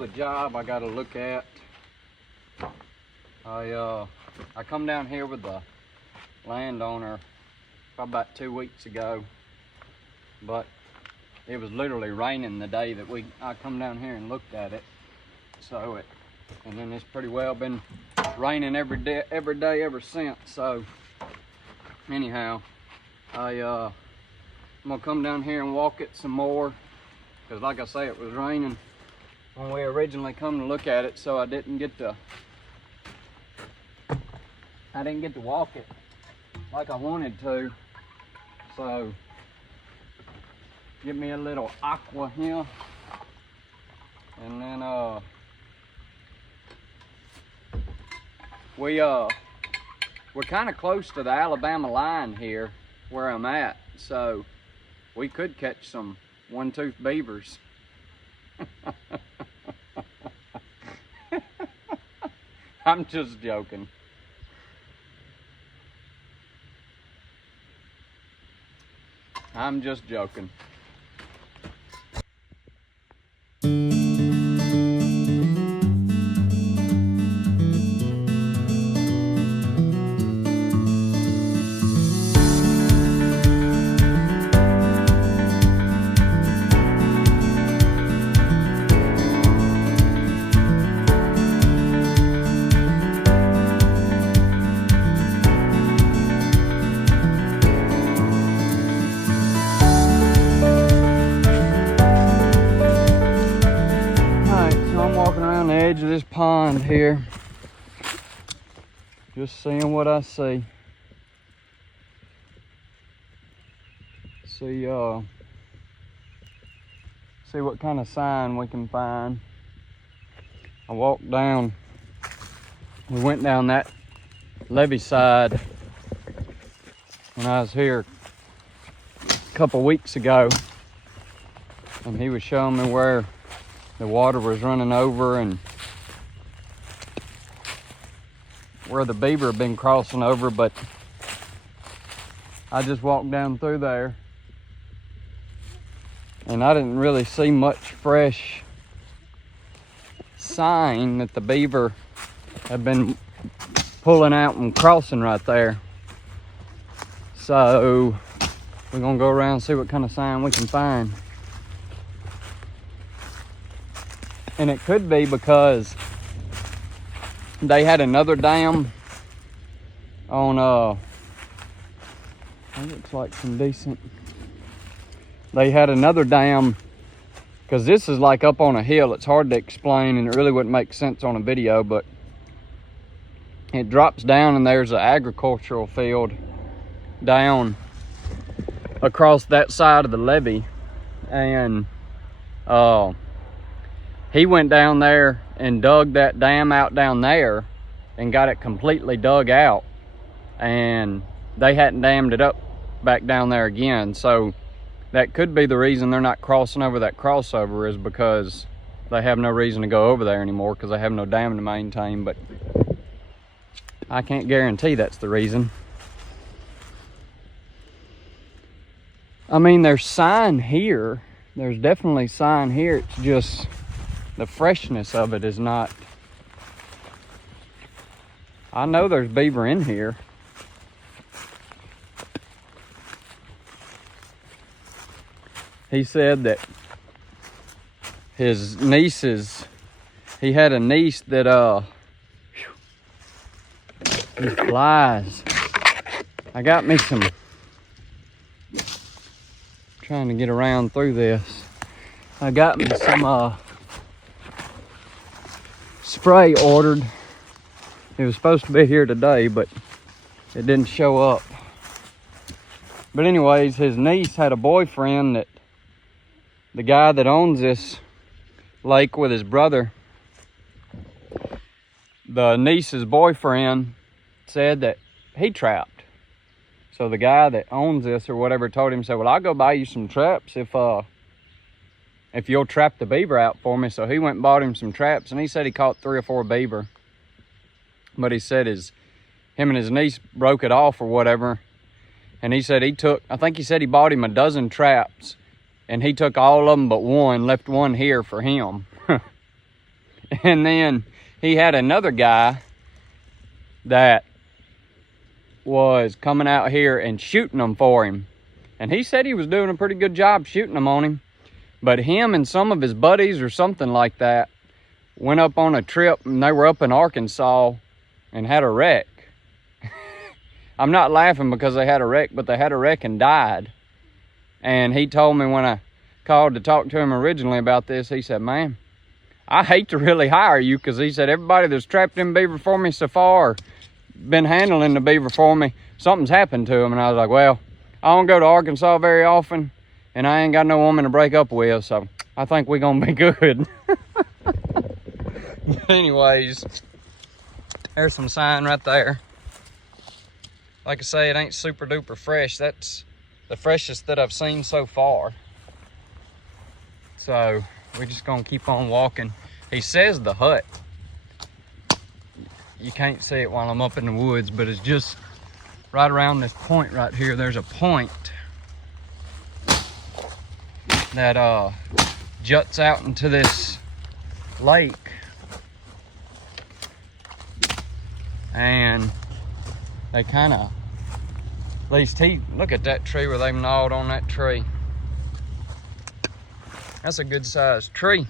another job I gotta look at. I come down here with the landowner probably about 2 weeks ago, but it was literally raining the day that I come down here and looked at it. And then it's pretty well been raining every day ever since. So anyhow, I'm gonna come down here and walk it some more, because like I say, it was raining when we originally come to look at it, so I didn't get to walk it like I wanted to. So give me a little aqua here, and then we're kind of close to the Alabama line here where I'm at, so we could catch some one-tooth beavers. I'm just joking. I'm just joking. Edge of this pond here, just seeing what I see. See what kind of sign we can find. I walked down, we went down that levee side when I was here a couple weeks ago, and he was showing me where the water was running over and where the beaver had been crossing over, but I just walked down through there and I didn't really see much fresh sign that the beaver had been pulling out and crossing right there. So we're gonna go around and see what kind of sign we can find. And it could be because they had another dam on, it looks like some decent. They had another dam, because this is like up on a hill. It's hard to explain and it really wouldn't make sense on a video, but it drops down and there's an agricultural field down across that side of the levee. And he went down there and dug that dam out down there and got it completely dug out, and they hadn't dammed it up back down there again. So that could be the reason they're not crossing over that crossover, is because they have no reason to go over there anymore because they have no dam to maintain. But I can't guarantee that's the reason. I mean, there's sign here. There's definitely sign here. It's just the freshness of it is not. I know there's beaver in here. He said that his nieces, he had a niece that these flies. I got me some, trying to get around through this. I got me some spray ordered. It was supposed to be here today, but it didn't show up. But anyways, his niece had a boyfriend that, the guy that owns this lake with his brother, the niece's boyfriend said that he trapped. So the guy that owns this or whatever told him, said, well, I'll go buy you some traps if you'll trap the beaver out for me. So he went and bought him some traps, and he said he caught 3 or 4 beaver. But he said him and his niece broke it off or whatever. And he said I think he said he bought him a dozen traps, and he took all of them but one, left one here for him. And then he had another guy that was coming out here and shooting them for him. And he said he was doing a pretty good job shooting them on him. But him and some of his buddies or something like that went up on a trip, and they were up in Arkansas and had a wreck. I'm not laughing because they had a wreck, but they had a wreck and died. And he told me when I called to talk to him originally about this, he said, man, I hate to really hire you, because he said everybody that's trapped in beaver for me so far, been handling the beaver for me, something's happened to him. And I was like, well, I don't go to Arkansas very often, and I ain't got no woman to break up with, so I think we're gonna be good. Anyways, there's some sign right there. Like I say, it ain't super duper fresh. That's the freshest that I've seen so far. So we're just gonna keep on walking. He says the hut, you can't see it while I'm up in the woods, but it's just right around this point right here. There's a point that juts out into this lake. And they kind of, at least he, look at that tree where they gnawed on that tree. That's a good sized tree.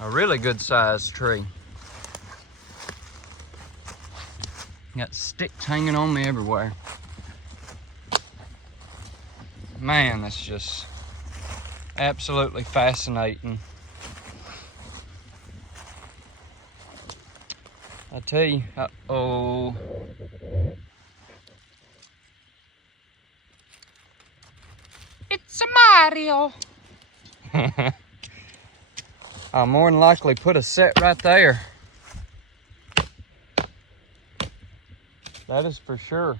A really good sized tree. Got sticks hanging on me everywhere. Man, that's just absolutely fascinating. I tell you, uh-oh. It's a Mario. I'll more than likely put a set right there. That is for sure.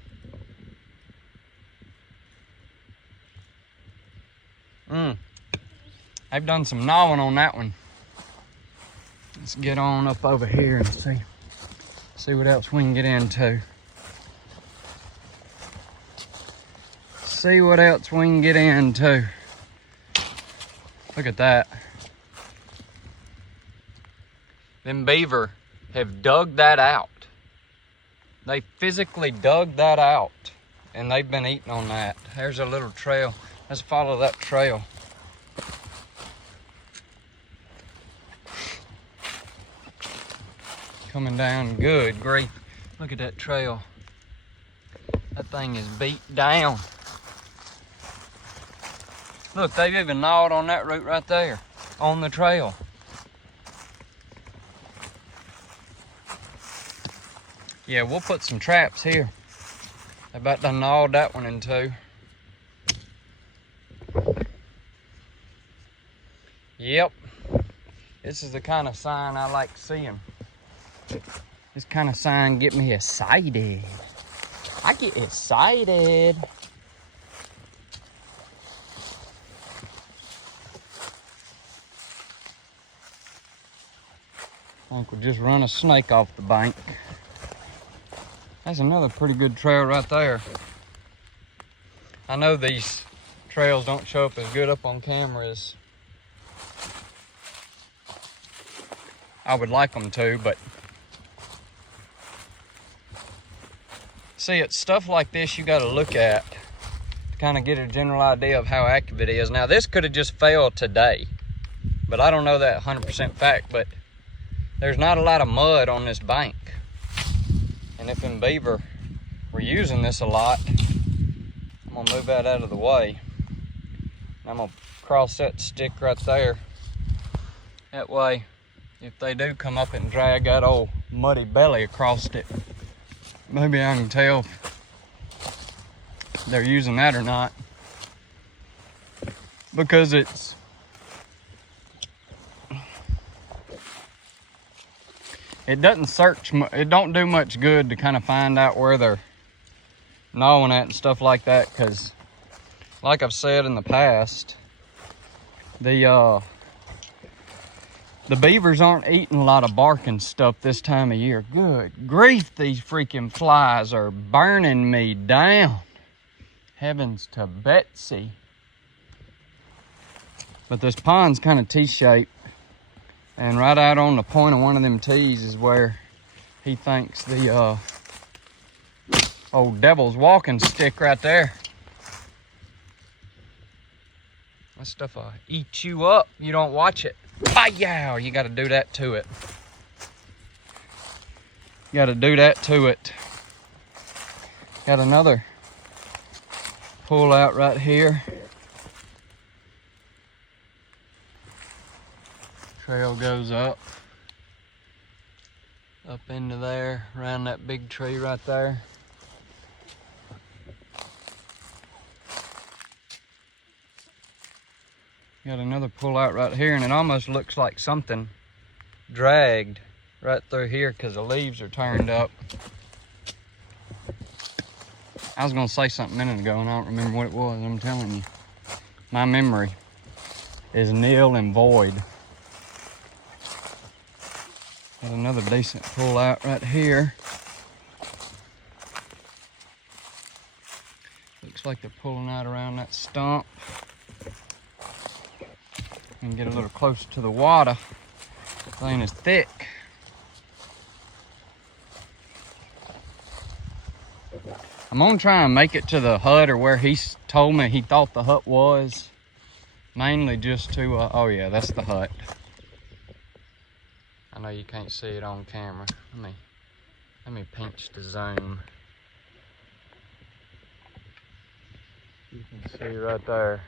I've done some gnawing on that one. Let's get on up over here and see what else we can get into. See what else we can get into. Look at that. Them beaver have dug that out. They physically dug that out, and they've been eating on that. There's a little trail. Let's follow that trail. Coming down, good grief. Look at that trail. That thing is beat down. Look, they've even gnawed on that root right there, on the trail. Yeah, we'll put some traps here. They about done gnawed that one in two. Yep. This is the kind of sign I like seeing. This kind of sign get me excited. I get excited. I think we'll just run a snake off the bank. That's another pretty good trail right there. I know these trails don't show up as good up on camera as I would like them to, but see, it's stuff like this you got to look at to kind of get a general idea of how active it is. Now, this could have just failed today, but I don't know that 100% fact, but there's not a lot of mud on this bank. And if them beaver were using this a lot, I'm gonna move that out of the way. I'm gonna cross that stick right there. That way, if they do come up and drag that old muddy belly across it, maybe I can tell if they're using that or not. Because it doesn't search, it don't do much good to kind of find out where they're gnawing at and stuff like that, because like I've said in the past, the beavers aren't eating a lot of bark and stuff this time of year. Good grief, these freaking flies are burning me down. Heavens to Betsy. But this pond's kind of T-shaped. And right out on the point of one of them tees is where he thinks the old devil's walking stick right there. That stuff will eat you up. You don't watch it. Yow! You got to do that to it. You got to do that to it. Got another pull out right here. Trail goes up into there, around that big tree right there. Got another pull out right here, and it almost looks like something dragged right through here because the leaves are turned up. I was gonna say something a minute ago and I don't remember what it was. I'm telling you, my memory is nil and void. Got another decent pull out right here. Looks like they're pulling out around that stump. And get a little closer to the water. It ain't as thick. I'm gonna try and make it to the hut or where he told me he thought the hut was. Mainly just to, oh yeah, that's the hut. I know you can't see it on camera. Let me pinch the zoom. You can see right there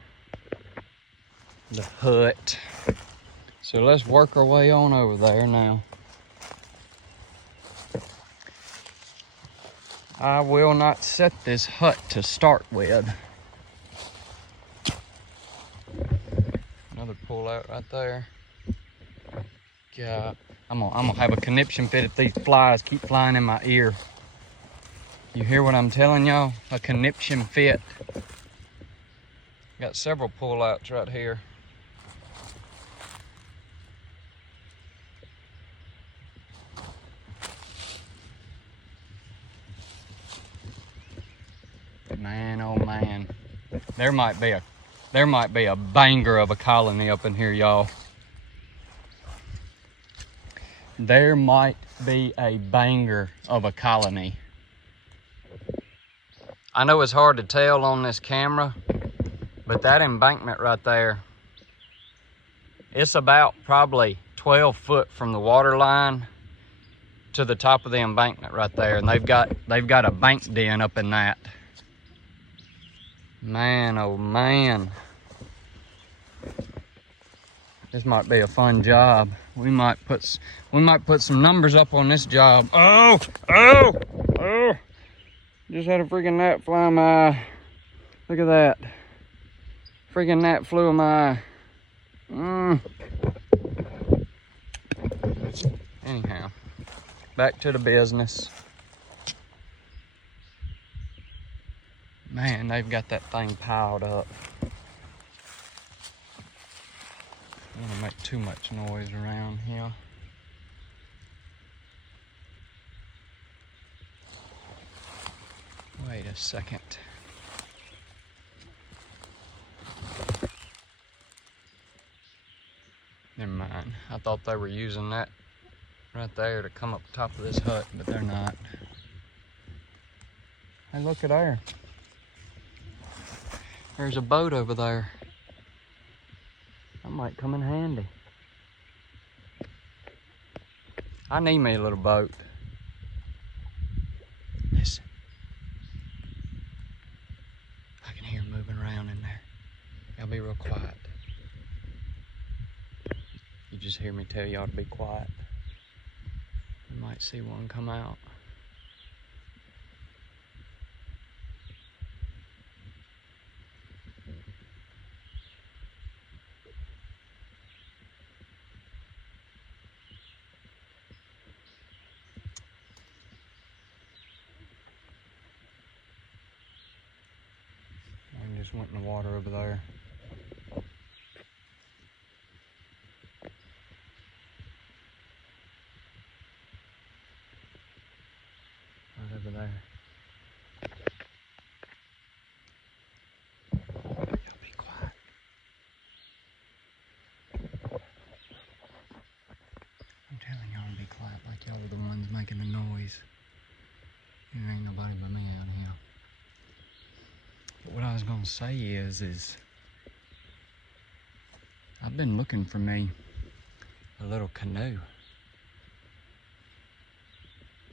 the hut. So let's work our way on over there now. I will not set this hut to start with. Another pull out right there. God, I'm gonna have a conniption fit if these flies keep flying in my ear. You hear what I'm telling y'all? A conniption fit. Got several pull outs right here. Man, oh man. There might be a banger of a colony up in here, y'all. There might be a banger of a colony. I know it's hard to tell on this camera, but that embankment right there, it's about probably 12 foot from the water line to the top of the embankment right there, and they've got a bank den up in that. Man, oh man. This might be a fun job. We might put some numbers up on this job. Oh! Just had a freaking gnat fly in my eye. Look at that. Freaking gnat flew in my eye. Anyhow, back to the business. Man, they've got that thing piled up. I don't want to make too much noise around here. Wait a second. Never mind. I thought they were using that right there to come up top of this hut, but they're not. Hey, look at there. There's a boat over there. That might come in handy. I need me a little boat. Listen. I can hear them moving around in there. Y'all be real quiet. You just hear me tell y'all to be quiet. You might see one come out. I just went in the water over there. Right over there. Y'all be quiet. There ain't nobody but me out here. But what I was gonna say is I've been looking for me a little canoe.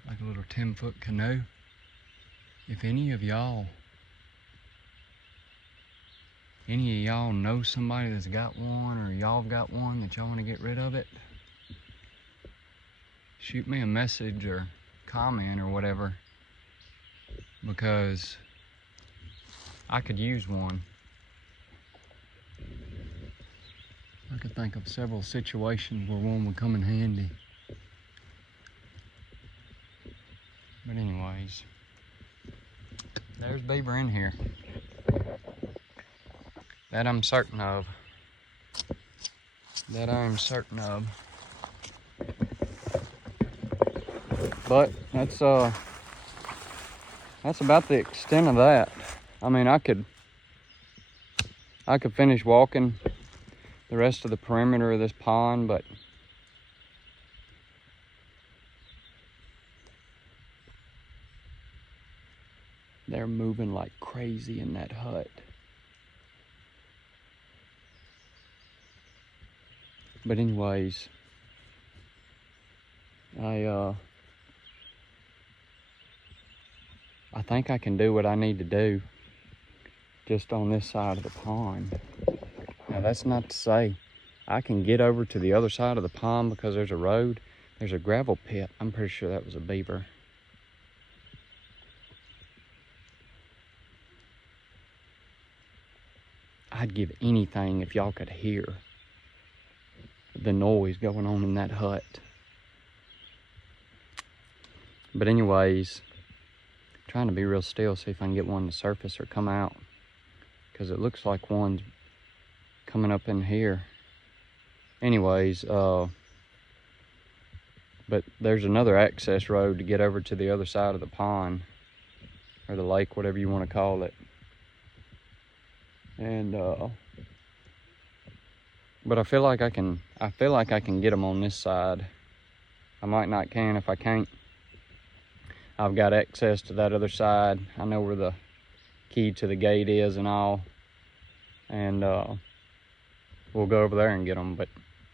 Like a little 10-foot canoe. If any of y'all know somebody that's got one, or y'all got one that y'all want to get rid of it, shoot me a message or comment or whatever, because I could use one. I could think of several situations where one would come in handy. But anyways, there's beaver in here. That I'm certain of. That I'm certain of. But that's about the extent of that. I mean, I could finish walking the rest of the perimeter of this pond, but they're moving like crazy in that hut. But anyways, I think I can do what I need to do just on this side of the pond. Now that's not to say I can get over to the other side of the pond because there's a road. There's a gravel pit. I'm pretty sure that was a beaver. I'd give anything if y'all could hear the noise going on in that hut. But anyways, trying to be real still, see if I can get one to surface or come out, because it looks like one's coming up in here. Anyways, but there's another access road to get over to the other side of the pond, or the lake, whatever you want to call it. And but I feel like I can get them on this side. I might not can. If I can't, I've got access to that other side. I know where the key to the gate is and all. And we'll go over there and get them, but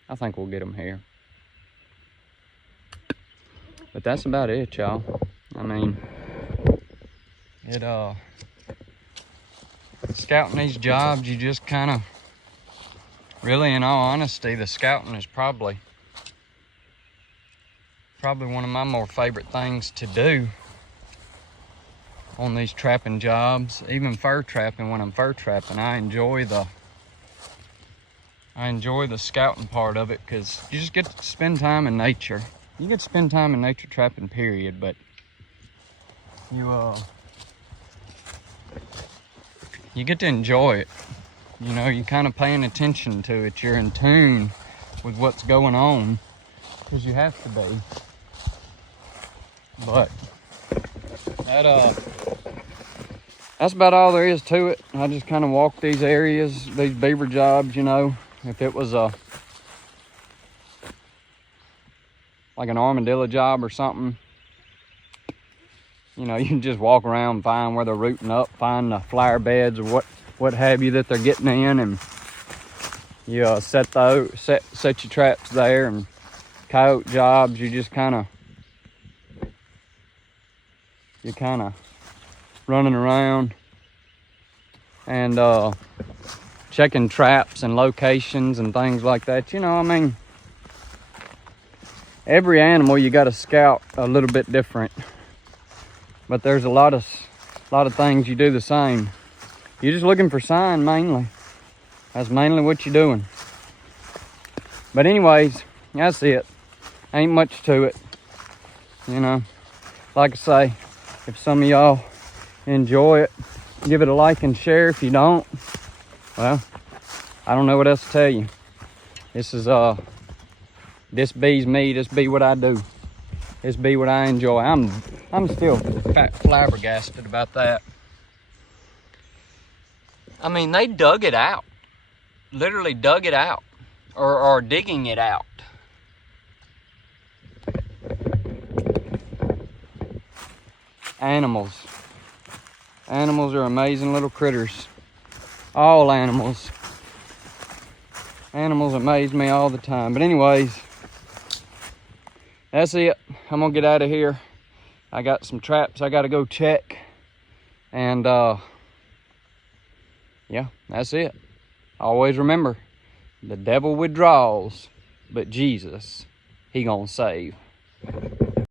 I think we'll get them here. But that's about it, y'all. I mean, scouting these jobs, you just kind of, really, in all honesty, the scouting is probably one of my more favorite things to do on these trapping jobs. Even fur trapping, when I'm fur trapping, I enjoy the scouting part of it, because you just get to spend time in nature. You get to spend time in nature trapping, period, but you get to enjoy it. You know, you're kind of paying attention to it. You're in tune with what's going on, because you have to be. But that's about all there is to it. I just kind of walk these areas, these beaver jobs, you know. If it was like an armadillo job or something, you know, you can just walk around, find where they're rooting up, find the flower beds or what have you that they're getting in, and you set your traps there. And coyote jobs, you're kind of running around and checking traps and locations and things like that. You know, I mean, every animal you got to scout a little bit different, but there's a lot of things you do the same. You're just looking for sign mainly. That's mainly what you're doing. But anyways, that's it. Ain't much to it. You know, like I say, if some of y'all enjoy it, give it a like and share. If you don't, well, I don't know what else to tell you. This bees me. This be what I do. This be what I enjoy. I'm still flabbergasted about that. I mean, they dug it out. Literally dug it out. Or are digging it out. animals. Animals are amazing little critters. All animals. Animals amaze me all the time. But anyways, that's it. I'm gonna get out of here. I got some traps I gotta go check. And yeah, that's it. Always remember, the devil withdraws, but Jesus, he gonna save.